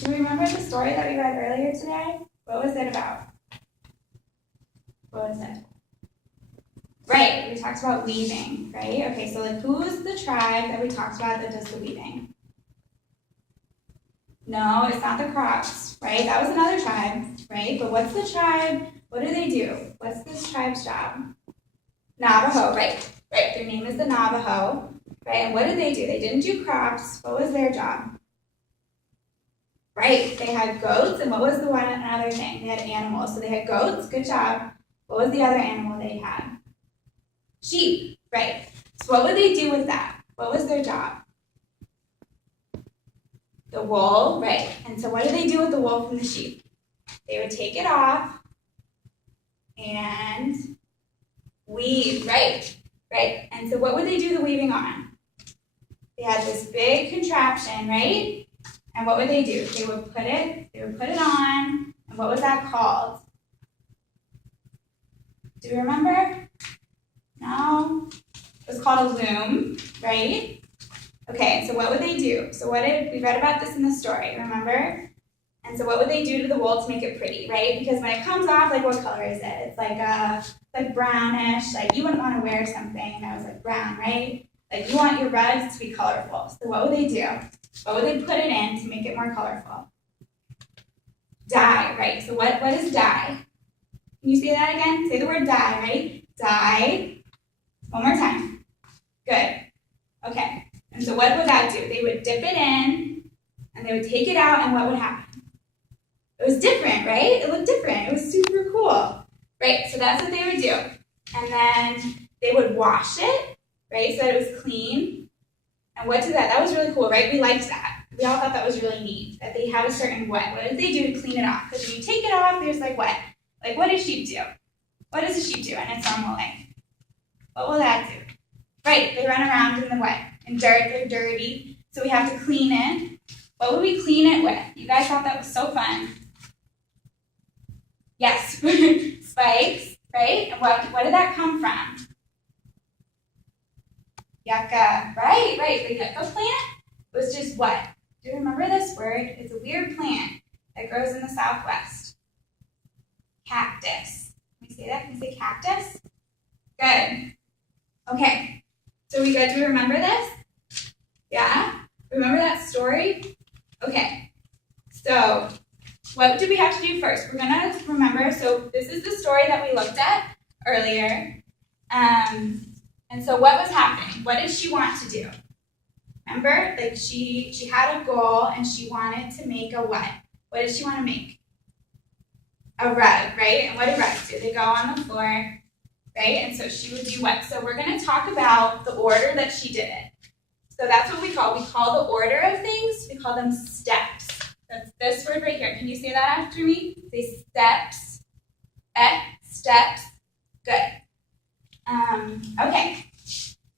Do you remember the story that we read earlier today? What was it about? What was it? Right, we talked about weaving, right? Okay, so like who's the tribe that we talked about that does the weaving? No, it's not the Crocs, right? That was another tribe, right? But what's the tribe? What do? What's this tribe's job? Navajo, right? Right, their name is the Navajo, right? And what did? They didn't do crops. What was their job? Right, they had goats, and what was the one other thing? They had animals. So they had goats, good job. What was the other animal they had? Sheep, right. So what would they do with that? What was their job? The wool, right. And so what do they do with the wool from the sheep? They would take it off and weave, right. Right. And so what would they do the weaving on? They had this big contraption, right? And what would they do? They would put it on, and what was that called? Do you remember? No? It was called a loom, right? Okay, so what would they do? So we read about this in the story, remember? And so what would they do to the wool to make it pretty, right? Because when it comes off, like what color is it? It's like brownish, like you wouldn't want to wear something that was like brown, right? Like you want your rugs to be colorful. So what would they do? What would they put it in to make it more colorful? Dye, right? So what is dye? Can you say that again? Say the word dye, right? Dye. One more time. Good. Okay. And so what would that do? They would dip it in, and they would take it out, and what would happen? It was different, right? It looked different. It was super cool. Right? So that's what they would do. And then they would wash it, right? So that it was clean. And what did that? That was really cool, right? We liked that. We all thought that was really neat, that they had a certain wet. What did they do to clean it off? Because when you take it off, there's like wet. Like what does sheep do? What does a sheep do in its normal life? What will that do? Right, they run around in the wet and dirt, they're dirty, so we have to clean it. What would we clean it with? You guys thought that was so fun. Yes, spikes, right? And what did that come from? Yucca, right, the yucca plant was just what? Do you remember this word? It's a weird plant that grows in the Southwest. Cactus. Can we say that? Can we say cactus? Good. Okay. So we good? Do we remember this? Yeah? Remember that story? Okay. So what do we have to do first? We're going to remember. So this is the story that we looked at earlier. And so what was happening? What did she want to do? Remember? Like she had a goal and she wanted to make a what? What did she want to make? A rug, right? And what do rugs do? They go on the floor, right? And so she would do what? So we're going to talk about the order that she did it. So that's what we call the order of things. We call them steps. That's this word right here. Can you say that after me? Say steps. Steps. Good. Okay.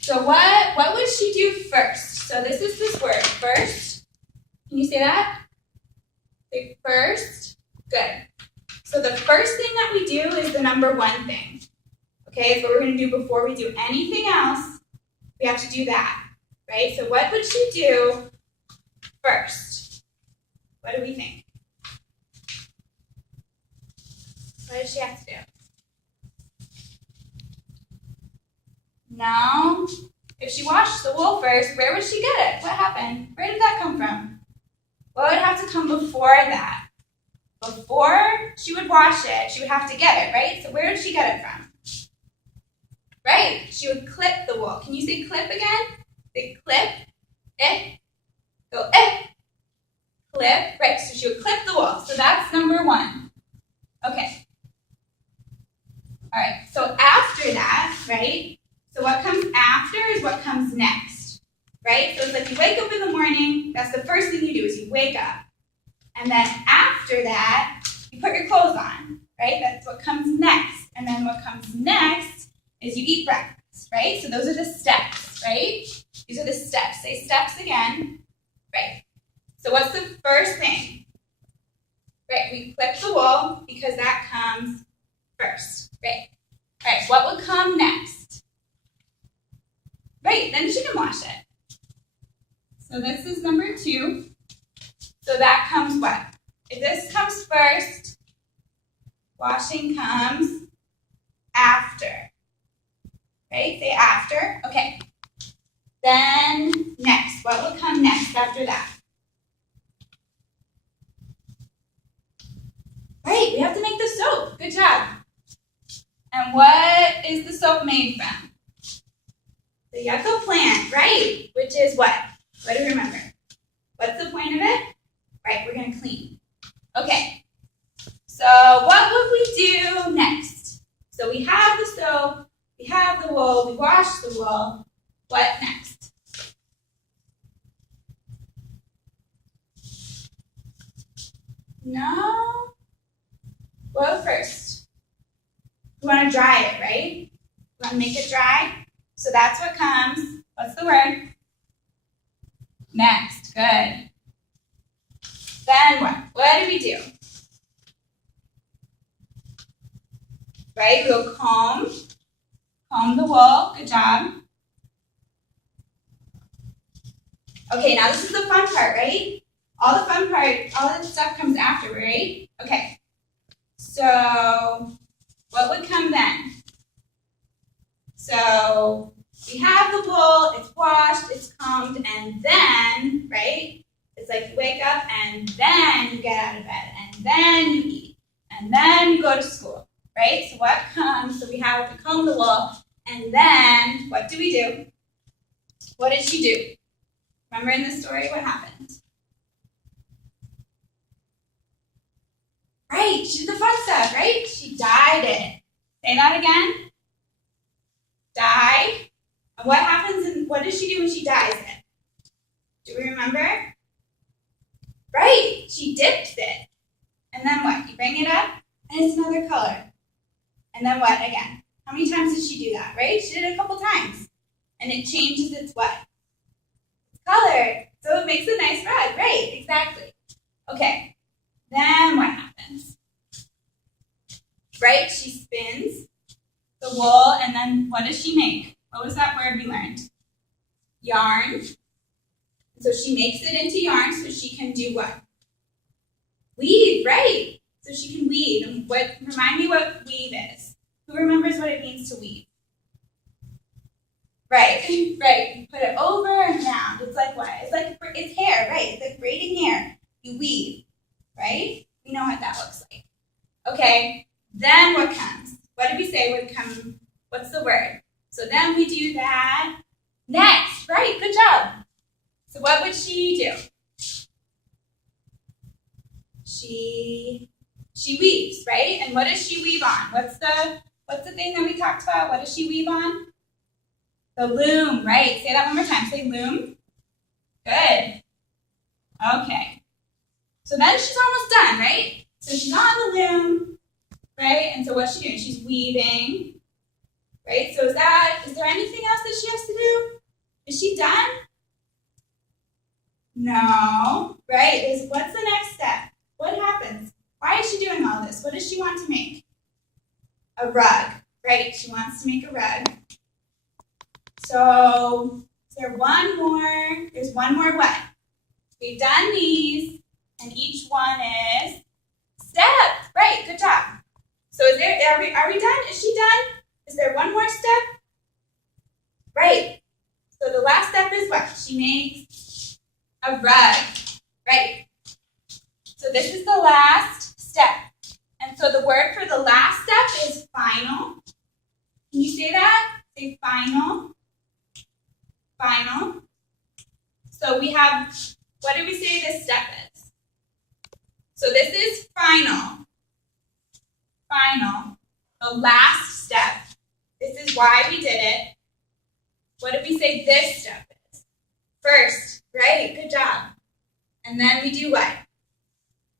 So what would she do first? So this is this word, first. Can you say that? Say first. Good. So the first thing that we do is the number one thing. Okay, it's what we're going to do before we do anything else. We have to do that, right? So what would she do first? What do we think? What does she have to do? No. If she washed the wool first, where would she get it? What happened? Where did that come from? What would have to come before that? Before she would wash it, she would have to get it, right? So where did she get it from? Right. She would clip the wool. Can you say clip again? Say clip. Go clip. Right. So she would clip the wool. So that's number one. Okay. All right. So after that, right? So what comes after is what comes next, right? So it's like you wake up in the morning, that's the first thing you do is you wake up. And then after that, you put your clothes on, right? That's what comes next. And then what comes next is you eat breakfast, right? So those are the steps, right? These are the steps. Say steps again, right? So what's the first thing? Right, we clip the wool because that comes first, right? All right, what would come next? Right, then she can wash it. So this is number two. So that comes what? If this comes first, washing comes after. Right? Say after. Okay. Then next. What will come next after that? Right, we have to make the soap. Good job. And what is the soap made from? The yucca plant, right? Which is what? What do we remember? What's the point of it? Right, we're going to clean. Okay, so what would we do next? So we have the soap, we have the wool, we wash the wool. What next? No? Well, first, we want to dry it, right? We want to make it dry. So that's what comes. What's the word? Next. Good. Then what? What do we do? Right? We'll comb the wool. Good job. Okay, now this is the fun part, right? All the fun part, all the stuff comes after, right? Okay. So what would come then? So we have the wool, it's washed, it's combed, and then, right? It's like you wake up and then you get out of bed, and then you eat, and then you go to school, right? So what comes? So we comb the wool, and then what do we do? What did she do? Remember in the story what happened? Right, she did the fun stuff, right? She dyed it. Say that again. Dye. And what happens and what does she do when she dyes it? Do we remember? Right, she dips it. And then what? You bring it up and it's another color. And then what again? How many times did she do that, right? She did it a couple times. And it changes its what? Its color. So it makes a nice rug, right? Exactly. Okay. Then what happens? Right? She spins the wool, and then what does she make? What was that word we learned? Yarn. So she makes it into yarn so she can do what? Weave, right? So she can weave. And remind me what weave is. Who remembers what it means to weave? Right, right. You put it over and around. It's like what? It's hair, right? It's like braiding hair. You weave. Right? We know what that looks like. Okay, then what comes? What did we say would come? What's the word? So then we do that next, right? Good job. So what would she do? She weaves, right? And what does she weave on? What's the thing that we talked about? What does she weave on? The loom, right? Say that one more time. Say loom. Good. Okay. So then she's almost done, right? So she's on the loom, right? And so what's she doing? She's weaving, right? So is there anything else that she has to do? Is she done? No, right? What's the next step? What happens? Why is she doing all this? What does she want to make? A rug, right? She wants to make a rug. So is there one more? There's one more what? We've done these. And each one is step. Right, good job. So are we done? Is she done? Is there one more step? Right. So the last step is what? She makes a rug. Right. So this is the last step. And so the word for the last step is final. Can you say that? Say final. Final. So we have, what did we say this step is? So this is final. Final. The last step. This is why we did it. What did we say this step is? First. Right? Good job. And then we do what?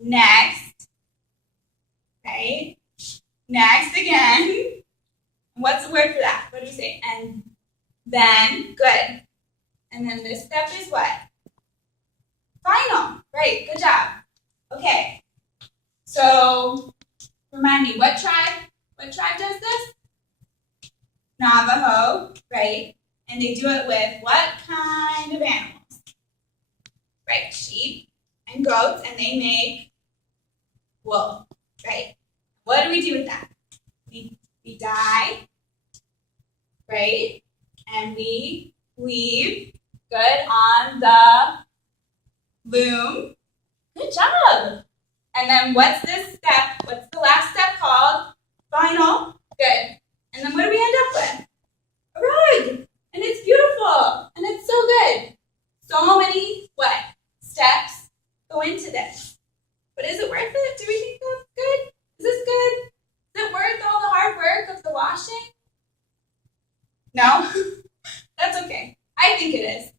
Next. Right? Next again. What's the word for that? What do we say? And then. Good. And then this step is what? Final. Right. Good job. Okay, so remind me, what tribe does this? Navajo, right? And they do it with what kind of animals? Right, sheep and goats, and they make wool, right? What do we do with that? We dye, right? And we weave, good, on the loom. Good job. And then what's this step? What's the last step called? Final. Good. And then what do we end up with? A rug. And it's beautiful. And it's so good. So many, what? Steps go into this. But is it worth it? Do we think that's good? Is this good? Is it worth all the hard work of the washing? No? That's okay. I think it is.